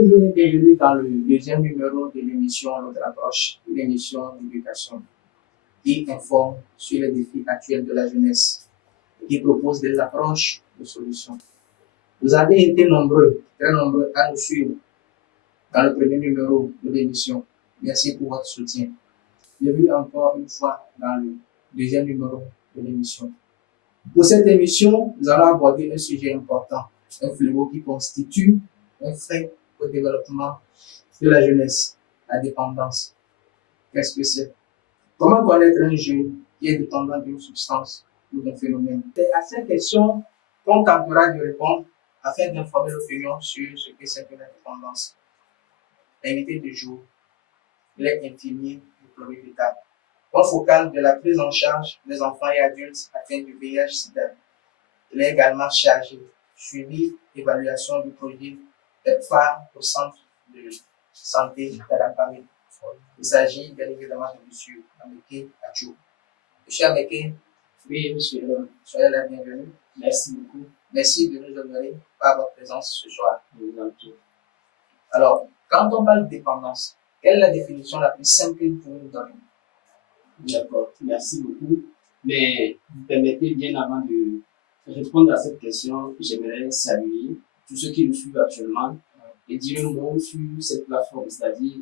Bonjour et bienvenue dans le deuxième numéro de l'émission Notre approche, l'émission d'éducation qui informe sur les défis actuels de la jeunesse et qui propose des approches de solutions. Vous avez été nombreux, très nombreux à nous suivre dans le premier numéro de l'émission. Merci pour votre soutien. Bienvenue encore une fois dans le deuxième numéro de l'émission. Pour cette émission, nous allons aborder un sujet important, un fléau qui constitue un frein au développement de la jeunesse, la dépendance. Qu'est-ce que c'est? Comment connaître un jeune qui est dépendant d'une substance ou d'un phénomène? C'est à cette question qu'on tentera de répondre afin d'informer l'opinion sur ce que c'est que la dépendance. L'invité du jour, il est infirmier du premier état, point focal de la prise en charge des enfants et adultes atteints du VIH/SIDA. Il est également chargé suivi évaluation du projet PEPFAR au centre de santé de la famille. Il s'agit bien évidemment de M. Ameke Achou. M. Ameke, oui, monsieur, soyez la bienvenue. Merci beaucoup. Merci de nous honorer par votre présence ce soir. Alors, quand on parle de dépendance, quelle est la définition la plus simple que vous pouvez nous donner? D'accord, merci beaucoup. Mais vous permettez bien avant de répondre à cette question, j'aimerais saluer tous ceux qui nous suivent actuellement et dire un mot sur cette plateforme, c'est-à-dire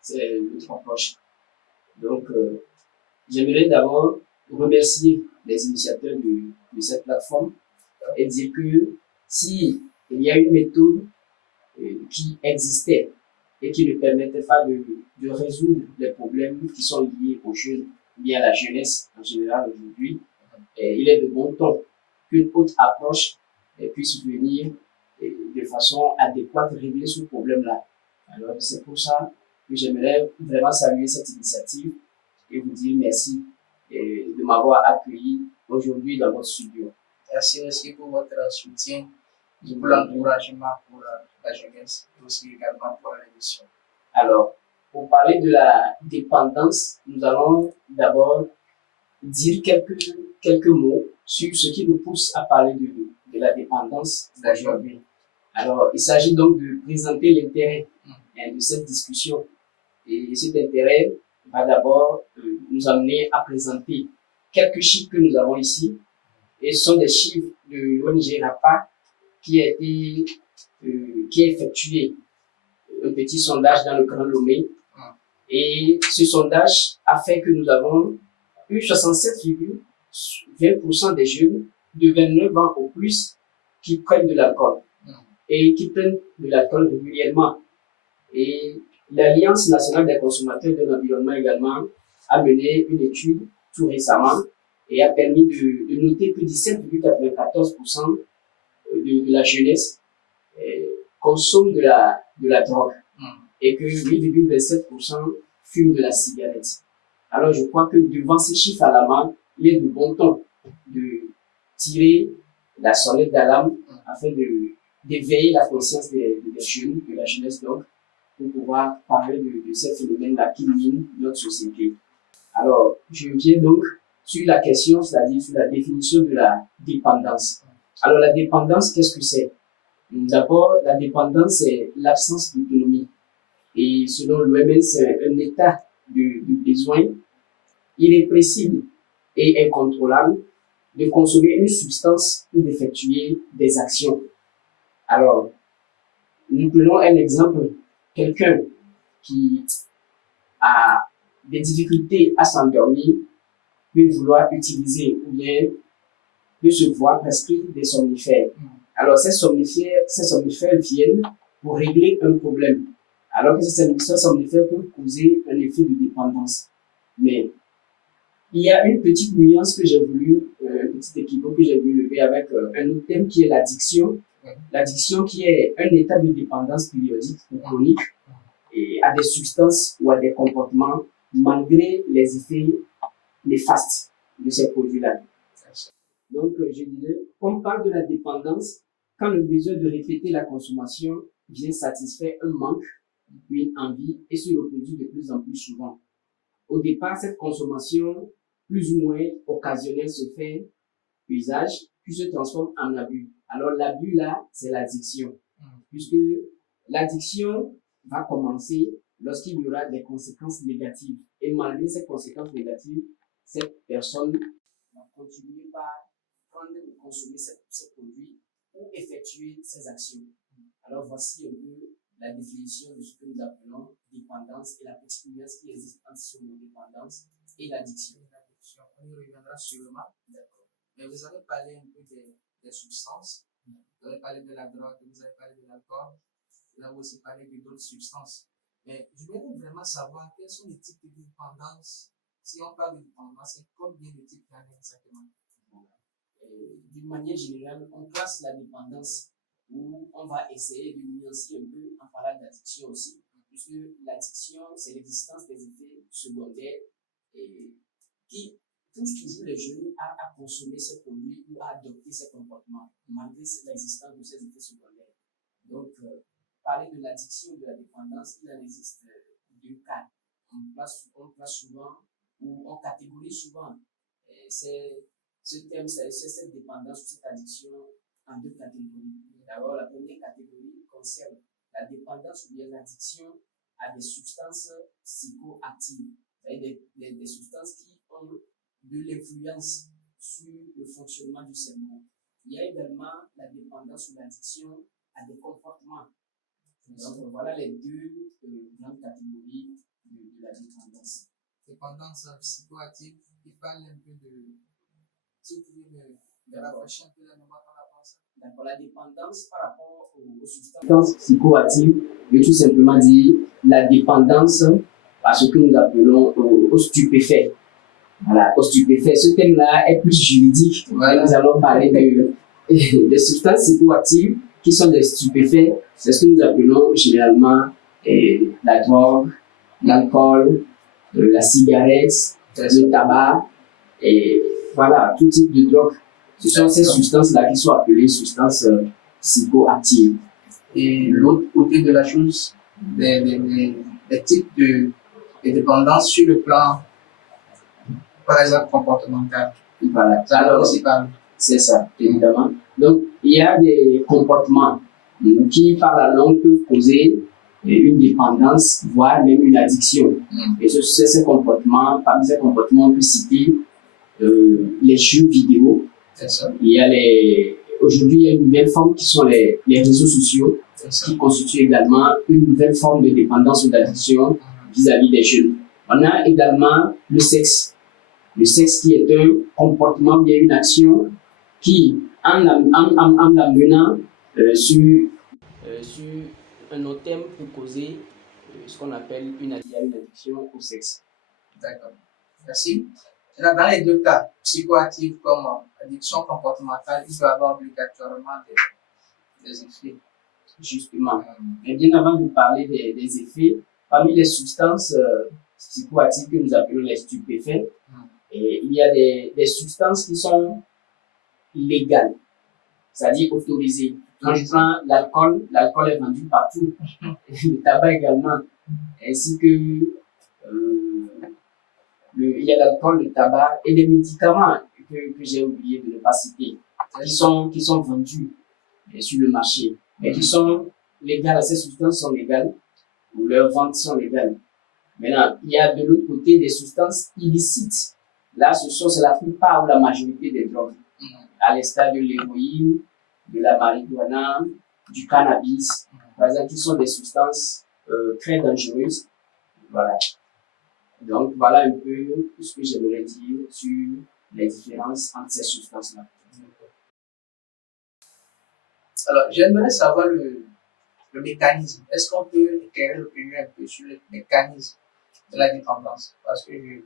c'est Notre approche. Donc, j'aimerais d'abord remercier les initiateurs de cette plateforme et dire que si il y a une méthode qui existait et qui ne permettait pas de résoudre les problèmes qui sont liés aux jeunes, liés à la jeunesse en général aujourd'hui, il est de bon ton qu'une autre approche puisse venir de façon adéquate régler ce problème-là. Alors, c'est pour ça que j'aimerais vraiment saluer cette initiative et vous dire merci de m'avoir accueilli aujourd'hui dans votre studio. Merci aussi pour votre soutien, pour l'encouragement pour la jeunesse et aussi également pour l'émission. Alors, pour parler de la dépendance, nous allons d'abord dire quelques mots sur ce qui nous pousse à parler de la dépendance d'aujourd'hui. Alors, il s'agit donc de présenter l'intérêt de cette discussion. Et cet intérêt va d'abord nous amener à présenter quelques chiffres que nous avons ici. Et ce sont des chiffres de l'ONG RAPA qui a effectué un petit sondage dans le Grand Lomé. Et ce sondage a fait que nous avons eu 67,20% des jeunes de 29 ans ou plus qui prennent de l'alcool et qui prennent de l'alcool régulièrement. Et l'Alliance nationale des consommateurs de l'environnement également a mené une étude tout récemment et a permis de noter que 17,94% de la jeunesse consomme de la drogue et que 8,27% fument de la cigarette. Alors je crois que devant ces chiffres à la main, il est de bon ton de tirer la sonnette d'alarme afin d'éveiller la conscience des jeunes, de la jeunesse donc, pour pouvoir parler de ces phénomènes-là qui minent notre société. Alors, je viens donc sur la question, c'est-à-dire sur la définition de la dépendance. Alors, la dépendance, qu'est-ce que c'est? D'abord, la dépendance, c'est l'absence d'autonomie. Et selon l'OMS, c'est un état de besoin irrépressible et incontrôlable de consommer une substance ou d'effectuer des actions. Alors, nous prenons un exemple. Quelqu'un qui a des difficultés à s'endormir peut vouloir utiliser ou bien peut se voir prescrire des somnifères. Alors, ces somnifères viennent pour régler un problème. Alors que ces somnifères peuvent causer un effet de dépendance. Mais il y a une petite nuance que j'ai voulu, un petit équivoque que j'ai voulu lever avec un autre thème qui est l'addiction. L'addiction qui est un état de dépendance périodique ou chronique et à des substances ou à des comportements malgré les effets néfastes de ces produits-là. Donc, je disais, on parle de la dépendance quand le besoin de répéter la consommation vient satisfaire un manque, une envie et se reproduit de plus en plus souvent. Au départ, cette consommation plus ou moins occasionnelle se fait usage, puis se transforme en abus. Alors, l'abus là, c'est l'addiction, puisque l'addiction va commencer lorsqu'il y aura des conséquences négatives. Et malgré ces conséquences négatives, cette personne va continuer par prendre et consommer ces produits ou effectuer ces actions. Alors voici un peu la définition de ce que nous appelons dépendance et la petite nuance qui existe entre cette dépendance et l'addiction. On y reviendra sûrement. D'accord. Mais vous avez parlé un peu des substances. Vous avez parlé de la drogue, vous avez parlé de l'alcool. Vous avez aussi parlé de d'autres substances. Mais je voudrais vraiment savoir quels sont les types de dépendance. Si on parle de dépendance, c'est combien de types il y en a exactement? D'une manière générale, on classe la dépendance où on va essayer de nuancer un peu en parlant d'addiction aussi, puisque l'addiction, c'est l'existence des effets secondaires qui poussent toujours les jeunes à consommer ces produits ou à adopter ces comportements, malgré l'existence de ces effets secondaires. Donc, parler de l'addiction ou de la dépendance, il en existe deux cas. On place souvent, ou on catégorise souvent ce thème, c'est cette dépendance ou cette addiction en deux catégories. D'abord, la première catégorie concerne la dépendance ou bien l'addiction à des substances psychoactives, c'est-à-dire des substances qui ont de l'influence sur le fonctionnement du cerveau. Il y a également la dépendance ou l'addiction à des comportements. Donc, voilà les deux grandes catégories de la dépendance. Dépendance psychoactive, il parle un peu de. Si vous pouvez me rafraîchir un peu la mémoire par rapport à ça. D'accord, la dépendance par rapport aux substances psychoactives veut tout simplement dire la dépendance à ce que nous appelons aux stupéfaits. Voilà, aux stupéfaits. Ce thème-là est plus juridique. Voilà. Nous allons parler des substances psychoactives qui sont des stupéfaits. C'est ce que nous appelons généralement la drogue, l'alcool, la cigarette, le tabac, et voilà, tout type de drogue. Ce sont ces substances-là qui sont appelées substances psychoactives. Et l'autre côté de la chose, des types de dépendance sur le plan, par exemple, comportemental. Voilà. Alors, aussi parle. C'est ça, évidemment. Donc, il y a des comportements qui, par la longue, peuvent causer une dépendance, voire même une addiction. Et ces comportements, parmi ces comportements, on peut citer les jeux vidéo. C'est ça. Aujourd'hui, il y a une nouvelle forme qui sont les réseaux sociaux, qui constituent également une nouvelle forme de dépendance ou d'addiction vis-à-vis des jeunes. On a également le sexe. Le sexe qui est un comportement, bien une action qui, en l'amenant sur un autre thème, peut causer ce qu'on appelle une addiction au sexe. D'accord. Merci. Dans les deux cas, psychoactifs comme addiction comportementale, il doit y avoir obligatoirement des effets. Justement. Mais bien avant de parler des effets, parmi les substances psychoactives que nous appelons les stupéfaits, et il y a des substances qui sont légales, c'est-à-dire autorisées. Quand je prends l'alcool est vendu partout, le tabac également, ainsi que il y a l'alcool, le tabac et les médicaments que j'ai oublié de ne pas citer, qui sont vendus sur le marché, et qui sont légales. Ces substances sont légales, ou leurs ventes sont légales. Maintenant, il y a de l'autre côté des substances illicites. Là, c'est la plupart ou la majorité des drogues, à l'instar de l'héroïne, de la marijuana, du cannabis, par exemple, qui sont des substances très dangereuses. Voilà. Donc, voilà un peu ce que j'aimerais dire sur les différences entre ces substances-là. Alors, j'aimerais savoir le mécanisme. Est-ce qu'on peut éclairer l'opinion un peu sur le mécanisme de la dépendance? Parce que je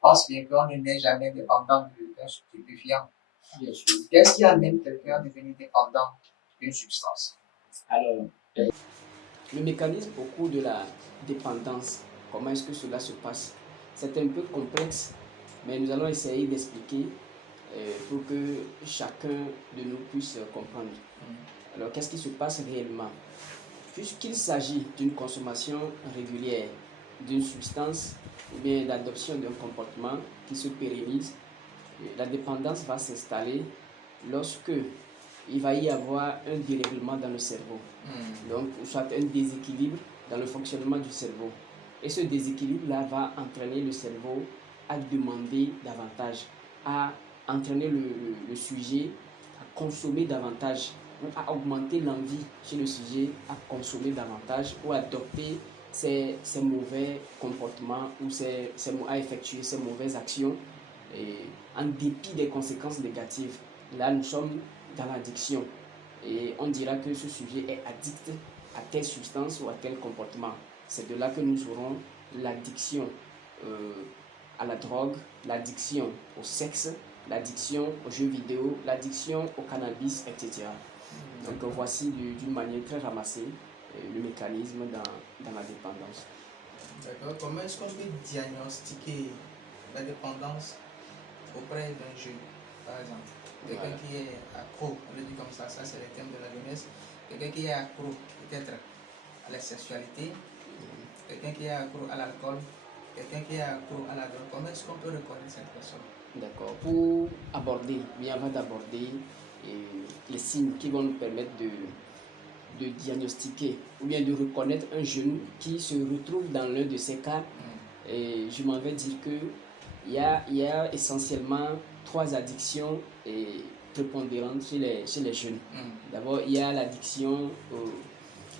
pense bien qu'on n'est jamais dépendant d'un stupéfiant. Qu'est-ce qui amène quelqu'un à devenir dépendant d'une substance? Alors, le mécanisme au cours de la dépendance, comment est-ce que cela se passe? C'est un peu complexe, mais nous allons essayer d'expliquer pour que chacun de nous puisse comprendre. Alors, qu'est-ce qui se passe réellement? Puisqu'il s'agit d'une consommation régulière d'une substance ou bien d'adoption d'un comportement qui se pérennise, la dépendance va s'installer lorsque il va y avoir un dérèglement dans le cerveau. Donc, soit un déséquilibre dans le fonctionnement du cerveau. Et ce déséquilibre-là va entraîner le cerveau à demander davantage, à entraîner le sujet à consommer davantage, ou à augmenter l'envie chez le sujet à consommer davantage ou à adopter ces mauvais comportements ou à effectuer ces mauvaises actions et en dépit des conséquences négatives. Là, nous sommes dans l'addiction et on dira que ce sujet est addict à telle substance ou à tel comportement. C'est de là que nous aurons l'addiction à la drogue, l'addiction au sexe, l'addiction aux jeux vidéo, l'addiction au cannabis, etc. Donc voici d'une manière très ramassée le mécanisme dans la dépendance. D'accord. Comment est-ce qu'on peut diagnostiquer la dépendance auprès d'un jeune, par exemple? Quelqu'un qui est accro, on le dit comme ça c'est le thème de la jeunesse. Quelqu'un qui est accro peut-être à la sexualité, quelqu'un qui est accro à l'alcool, quelqu'un qui est accro à la drogue. Comment est-ce qu'on peut reconnaître cette personne? D'accord. Pour aborder, avant d'aborder les signes qui vont nous permettre de diagnostiquer ou bien de reconnaître un jeune qui se retrouve dans l'un de ces cas, et je m'en vais dire que il y a essentiellement 3 addictions prépondérantes chez les jeunes. D'abord, il y a l'addiction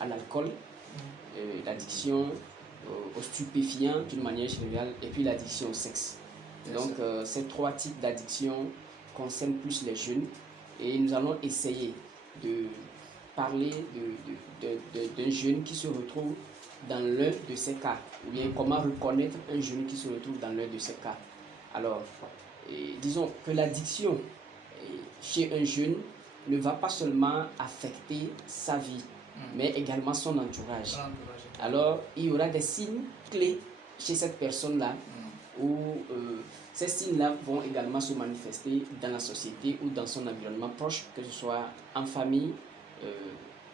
à l'alcool, l'addiction aux stupéfiants d'une manière générale, et puis l'addiction au sexe. Donc, ces 3 types d'addictions concernent plus les jeunes et nous allons essayer de parler d'un jeune qui se retrouve dans l'un de ces cas, ou bien comment reconnaître un jeune qui se retrouve dans l'un de ces cas. Alors, disons que l'addiction chez un jeune ne va pas seulement affecter sa vie, mais également son entourage. Alors, il y aura des signes clés chez cette personne-là où ces signes-là vont également se manifester dans la société ou dans son environnement proche, que ce soit en famille,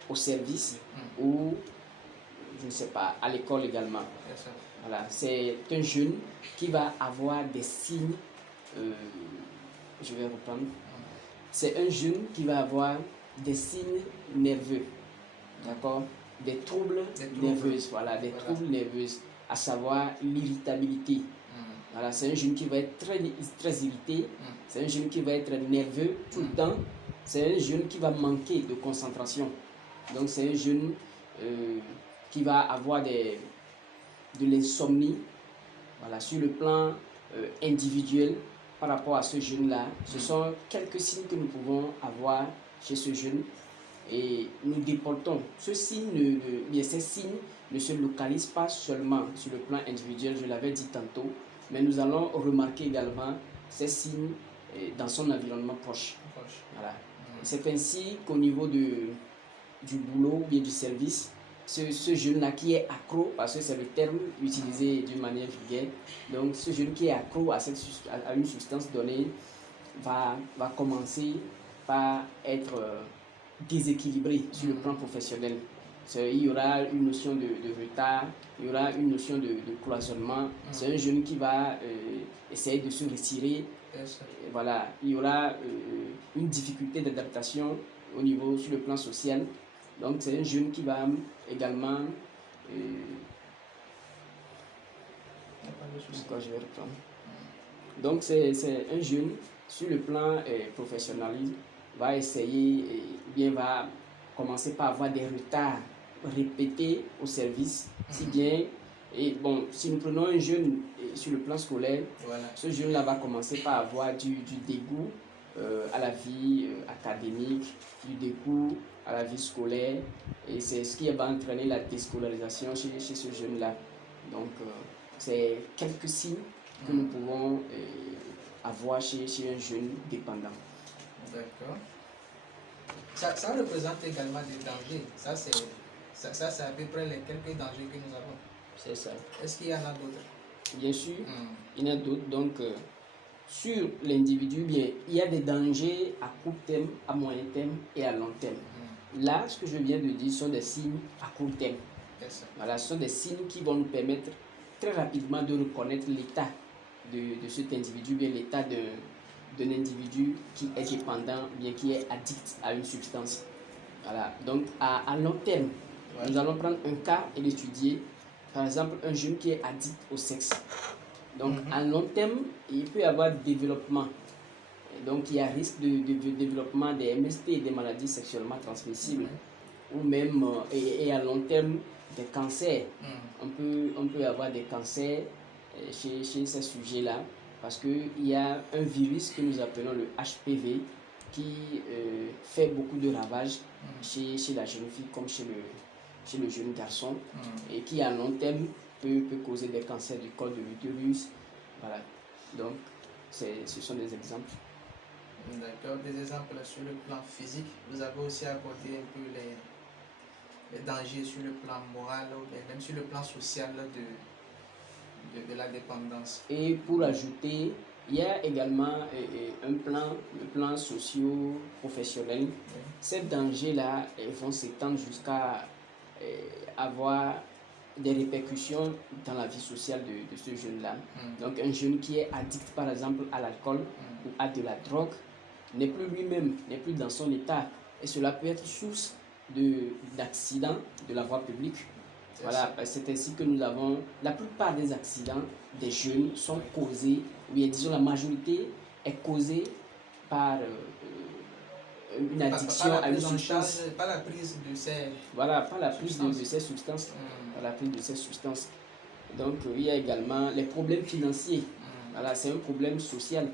au service ou, je ne sais pas, à l'école également. Voilà, c'est un jeune qui va avoir des signes, je vais reprendre, c'est un jeune qui va avoir des signes nerveux, d'accord, des troubles nerveux, voilà, des troubles nerveux, à savoir l'irritabilité. Voilà, c'est un jeune qui va être très irrité, c'est un jeune qui va être nerveux tout le temps, c'est un jeune qui va manquer de concentration. Donc c'est un jeune qui va avoir de l'insomnie. Voilà, sur le plan individuel, par rapport à ce jeune-là, ce sont quelques signes que nous pouvons avoir chez ce jeune et nous déportons. Ces signes ne se localisent pas seulement sur le plan individuel, je l'avais dit tantôt, mais nous allons remarquer également ces signes dans son environnement proche. Voilà. C'est ainsi qu'au niveau du boulot ou du service, ce jeune-là qui est accro, parce que c'est le terme utilisé d'une manière vulgaire, donc ce jeune qui est accro à une substance donnée va commencer par être déséquilibré sur le plan professionnel. Il y aura une notion de retard, il y aura une notion de cloisonnement. C'est un jeune qui va essayer de se retirer. Voilà, il y aura une difficulté d'adaptation sur le plan social. Donc c'est un jeune qui va également je vais reprendre. Donc c'est un jeune sur le plan professionnel va essayer bien va commencer par avoir des retards répétés au service, si bien et bon, si nous prenons un jeune sur le plan scolaire, ce jeune-là va commencer par avoir du dégoût à la vie académique, du dégoût à la vie scolaire, et c'est ce qui va entraîner la déscolarisation chez ce jeune-là. Donc, c'est quelques signes que nous pouvons avoir chez un jeune dépendant. D'accord. Ça représente également des dangers. Ça, c'est à peu près les quelques dangers que nous avons. C'est ça. Est-ce qu'il y en a d'autres? Bien sûr, il y en a d'autres. Donc, sur l'individu, bien, il y a des dangers à court terme, à moyen terme et à long terme. Là, ce que je viens de dire sont des signes à court terme. Voilà, ce sont des signes qui vont nous permettre très rapidement de reconnaître l'état de cet individu, bien l'état d'un individu qui est dépendant, bien qui est addict à une substance. Voilà. Donc, à long terme, nous allons prendre un cas et l'étudier. Par exemple, un jeune qui est addict au sexe. Donc, à long terme, il peut y avoir développement. Donc, il y a risque de développement des MST, des maladies sexuellement transmissibles, ou même, et à long terme, des cancers. On peut avoir des cancers chez ces sujets-là, parce qu'il y a un virus que nous appelons le HPV qui fait beaucoup de ravages chez la jeune fille comme chez le jeune garçon, et qui à long terme peut causer des cancers du col de l'utérus. Voilà. Donc, ce sont des exemples. D'accord, des exemples sur le plan physique. Vous avez aussi abordé un peu les dangers sur le plan moral et même sur le plan social de la dépendance. Et pour ajouter, il y a également le plan socio-professionnel. Ces dangers-là vont s'étendre jusqu'à avoir des répercussions dans la vie sociale de ce jeune-là. Donc un jeune qui est addict par exemple à l'alcool ou à de la drogue n'est plus lui-même, n'est plus dans son état. Et cela peut être source d'accidents de la voie publique. Voilà, c'est ainsi que nous avons, la plupart des accidents des jeunes sont causés, ou bien disons la majorité est causée par une addiction à une substance. Par la prise de ces Voilà, par la prise de ces substances. Par la prise de ces substances. Donc il y a également les problèmes financiers. Voilà, c'est un problème social.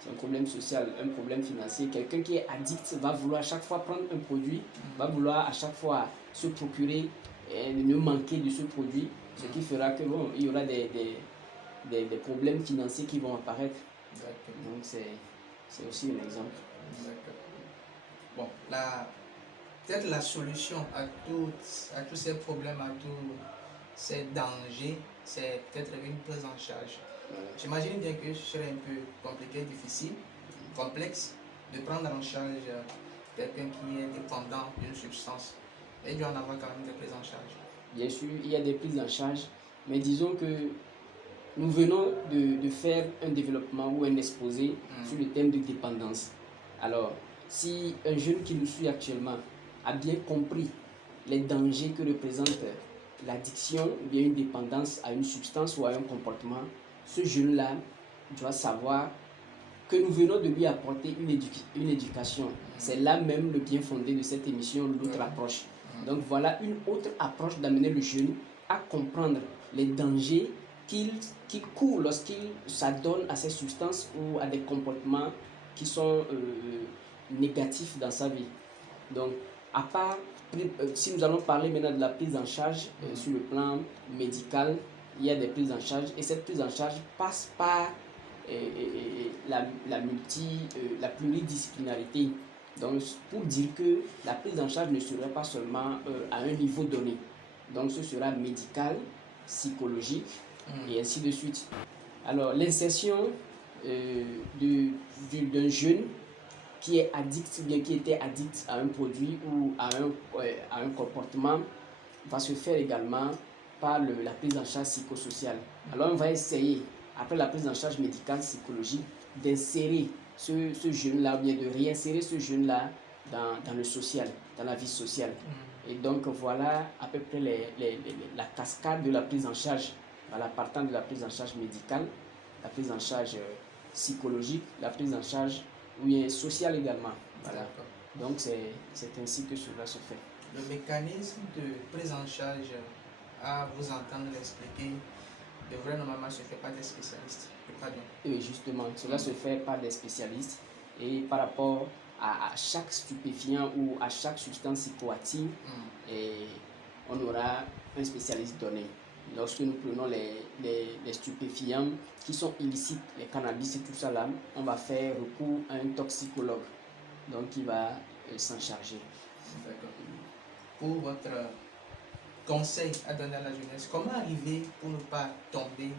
C'est un problème social, un problème financier. Quelqu'un qui est addict va vouloir à chaque fois prendre un produit, va vouloir à chaque fois se procurer et ne manquer de ce produit, ce qui fera que bon, il y aura des problèmes financiers qui vont apparaître. Donc c'est aussi un exemple. Bon, peut-être la solution à tous ces problèmes, à tous ces dangers, c'est peut-être une prise en charge. J'imagine bien que ce serait un peu compliqué, difficile, complexe de prendre en charge quelqu'un qui est dépendant d'une substance. Et il doit en avoir quand même des prises en charge. Bien sûr, il y a des prises en charge, mais disons que nous venons de faire un développement ou un exposé sur le thème de dépendance. Alors, si un jeune qui nous suit actuellement a bien compris les dangers que représente l'addiction ou bien une dépendance à une substance ou à un comportement, ce jeune-là doit savoir que nous venons de lui apporter une éducation. C'est là même le bien fondé de cette émission, l'autre approche. Donc voilà une autre approche d'amener le jeune à comprendre les dangers qu'il court lorsqu'il s'adonne à ces substances ou à des comportements qui sont négatifs dans sa vie. Donc, à part, si nous allons parler maintenant de la prise en charge sur le plan médical, il y a des prises en charge et cette prise en charge passe par la pluridisciplinarité. Donc, pour dire que la prise en charge ne serait pas seulement à un niveau donné. Donc, ce sera médical, psychologique et ainsi de suite. Alors, l'insertion d'un jeune qui est addict, bien qui était addict à un produit ou à un comportement va se faire également par la prise en charge psychosociale. Alors, on va essayer, après la prise en charge médicale, psychologique, d'insérer ce jeune-là, bien de réinsérer ce jeune-là dans le social, dans la vie sociale. Et donc, voilà à peu près la cascade de la prise en charge. Voilà, partant de la prise en charge médicale, la prise en charge psychologique, la prise en charge sociale également. Voilà. Donc, c'est ainsi que cela se fait. Le mécanisme de prise en charge, à vous entendre l'expliquer, devrait normalement se faire par des spécialistes. Et justement, cela se fait par des spécialistes et par rapport à chaque stupéfiant ou à chaque substance psychoactive, et on aura un spécialiste donné. Lorsque nous prenons les stupéfiants qui sont illicites, les cannabis et tout ça là, on va faire recours à un toxicologue, donc qui va s'en charger. D'accord. Pour votre conseil à donner à la jeunesse, comment arriver pour ne pas tomber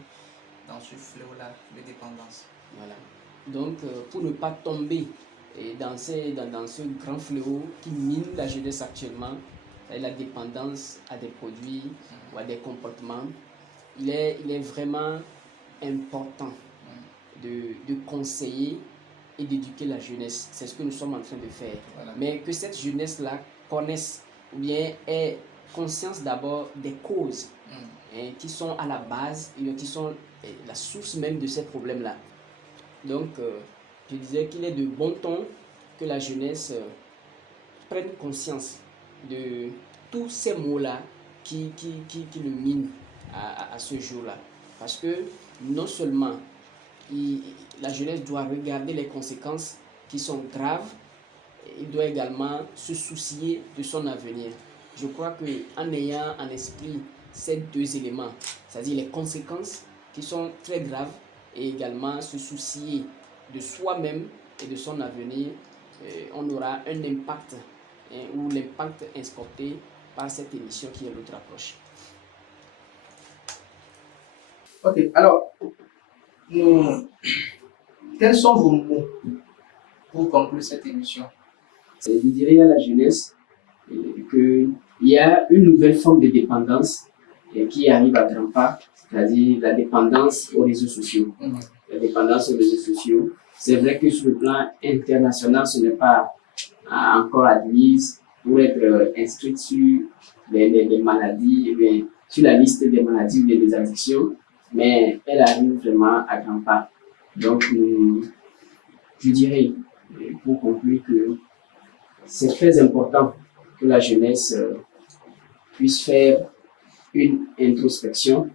dans ce fléau-là de dépendance? Voilà. Donc, pour ne pas tomber dans ce grand fléau qui mine la jeunesse actuellement, la dépendance à des produits ou à des comportements, il est vraiment important de conseiller et d'éduquer la jeunesse. C'est ce que nous sommes en train de faire. Voilà. Mais que cette jeunesse-là connaisse ou bien ait conscience d'abord des causes qui sont à la base et qui sont la source même de ces problèmes-là. Donc, je disais qu'il est de bon ton que la jeunesse prenne conscience de tous ces mots-là qui le minent à ce jour-là. Parce que non seulement la jeunesse doit regarder les conséquences qui sont graves, il doit également se soucier de son avenir. Je crois qu'en ayant en esprit ces deux éléments, c'est-à-dire les conséquences qui sont très graves et également se soucier de soi-même et de son avenir, on aura un impact ou l'impact escompté par cette émission qui est l'autre approche. Ok, alors, quels sont vos mots pour conclure cette émission? Je dirais à la jeunesse qu'il y a une nouvelle forme de dépendance qui arrive à grands pas, c'est-à-dire la dépendance aux réseaux sociaux. La dépendance aux réseaux sociaux. C'est vrai que sur le plan international, ce n'est pas encore admise pour être inscrite sur les maladies, eh bien, sur la liste des maladies ou des addictions, mais elle arrive vraiment à grands pas. Donc, je dirais, pour conclure, que c'est très important que la jeunesse puisse faire une introspection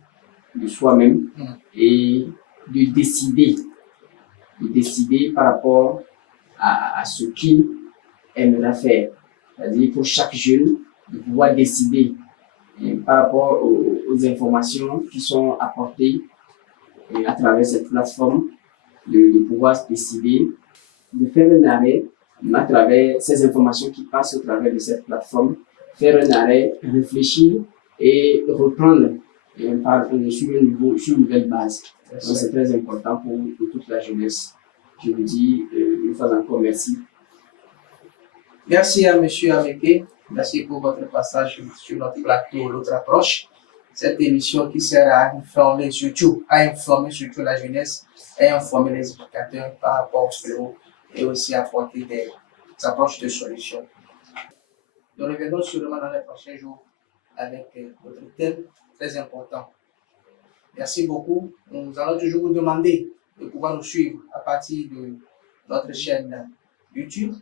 de soi-même et de décider par rapport à ce qu'il aimerait faire. C'est-à-dire pour chaque jeune de pouvoir décider par rapport aux informations qui sont apportées à travers cette plateforme, de pouvoir décider, de faire un arrêt à travers ces informations qui passent au travers de cette plateforme, faire un arrêt, réfléchir et reprendre sur une nouvelle base. Donc c'est très important pour toute la jeunesse. Je vous dis une fois encore merci. Merci à M. Ameke. Merci pour votre passage sur notre plateau, l'autre approche. Cette émission qui sert à informer surtout la jeunesse et informer les éducateurs par rapport au fléau et aussi apporter des approches de solutions. Nous reviendrons sûrement dans les prochains jours avec notre thème très important. Merci beaucoup. Nous allons toujours vous demander de pouvoir nous suivre à partir de notre chaîne YouTube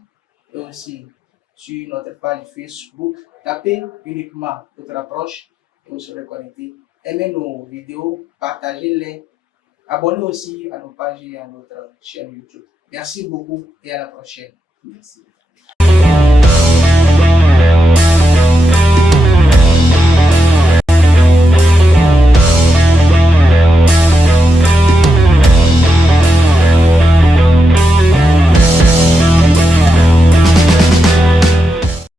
et aussi sur notre page Facebook. Tapez uniquement notre approche et vous serez connectés. Aimez nos vidéos, partagez-les. Abonnez aussi à nos pages et à notre chaîne YouTube. Merci beaucoup et à la prochaine. Merci.